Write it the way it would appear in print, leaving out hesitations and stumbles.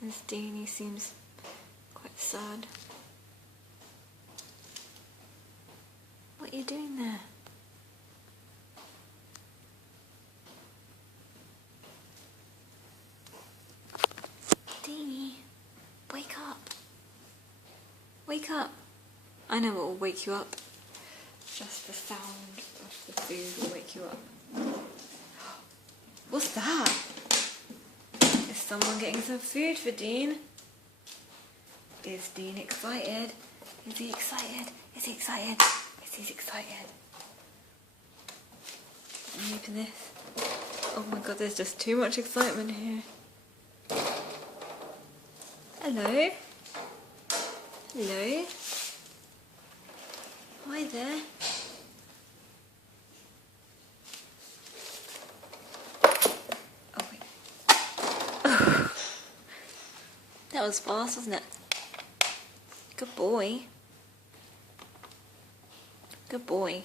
There's Dean, he seems quite sad. What are you doing there? Deanie, wake up. Wake up. I know what will wake you up. Just the sound of the food will wake you up. What's that? Is someone getting some food for Dean? Is Dean excited? Is he excited? Is he excited? Is he excited? Let me open this. Oh my god, there's just too much excitement here. Hello? Hello? Hi there. Oh wait. That was fast, wasn't it? Good boy. Good boy.